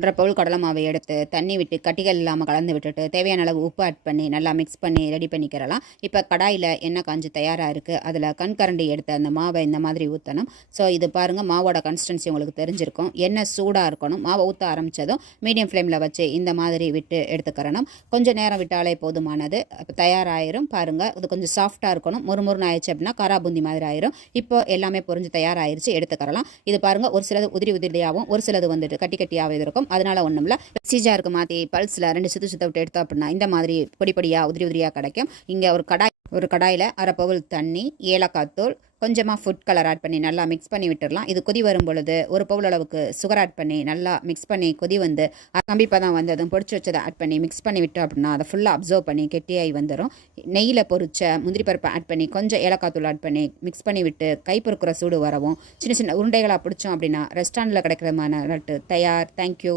1/2 பவுல் கடலை மாவை எடுத்து தண்ணி விட்டு கட்டிகள் இல்லாமல் கலந்து விட்டுட்டு தேவையான அளவு உப்பு ஆட் பண்ணி நல்லா மிக்ஸ் பண்ணி ரெடி பண்ணிக்கிறலாம். இப்போ கடாயில் எண்ணெய் காஞ்சி தயாராக இருக்குது. அதில் கண்கரண்டி எடுத்து அந்த மாவை இந்த மாதிரி ஊற்றணும். ஸோ இது பாருங்கள், மாவோட கன்சிஸ்டன்சி உங்களுக்கு தெரிஞ்சிருக்கும். எண்ணெய் சூடாக இருக்கணும். மாவை ஊற்ற ஆரம்பித்ததும் மீடியம் ஃப்ளேமில் வச்சு இந்த மாதிரி விட்டு எடுத்துக்கிறணும். கொஞ்சம் நேரம் விட்டாலே போதுமானது. தயாராகிரும். பாருங்கள், இது கொஞ்சம் சாஃப்டாக இருக்கணும். முறுமுறுன்னு ஆயிடுச்சு அப்படின்னா காரா பூந்தி மாதிரி ஆயிரும். இப்போ எல்லாமே பொரிஞ்சு தயாராகிருச்சு, எடுத்துக்கிறலாம். இது பாருங்கள், ஒரு சிலது உதிரி உதிரியாகவும் ஒரு சிலது வந்துட்டு கட்டி கட்டியாகவும் இருக்கும். அதனால ஒன்றும் இல்லை. மிக்ஸி ஜாருக்கு மாற்றி பல்ஸில் 2 சுற்று சுற்ற விட்டு எடுத்தோம் அப்படின்னா இந்த மாதிரி பொடி பொடியாக உதிரி உதிரியாக கிடைக்கும். இங்கே ஒரு கடாயில் 1/2 பவுல் தண்ணி, ஏலக்காய் தூள், கொஞ்சமாக ஃபுட் கலர் ஆட் பண்ணி நல்லா மிக்ஸ் பண்ணி விட்டுடலாம். இது கொதி வரும் பொழுது 1 பவுல் அளவுக்கு சுகர் ஆட் பண்ணி நல்லா மிக்ஸ் பண்ணி கொதி வந்து கம்பிப்பதம் வந்ததும் பொடிச்சு வச்சதை ஆட் பண்ணி மிக்ஸ் பண்ணி விட்டோம் அப்படின்னா அதை ஃபுல்லாக அப்சர்வ் பண்ணி கெட்டியாகி வந்துடும். நெய்யில் பொரிச்ச முந்திரி பருப்பை ஆட் பண்ணி கொஞ்சம் ஏலக்காய் தூள் ஆட் பண்ணி மிக்ஸ் பண்ணி விட்டு கை பொறுக்கிற சூடு வரவும் சின்ன சின்ன உருண்டைகளாக பிடிச்சோம் அப்படின்னா ரெஸ்டாரண்ட்டில் கிடைக்கிறமான லட்டு தயார். தேங்க்யூ.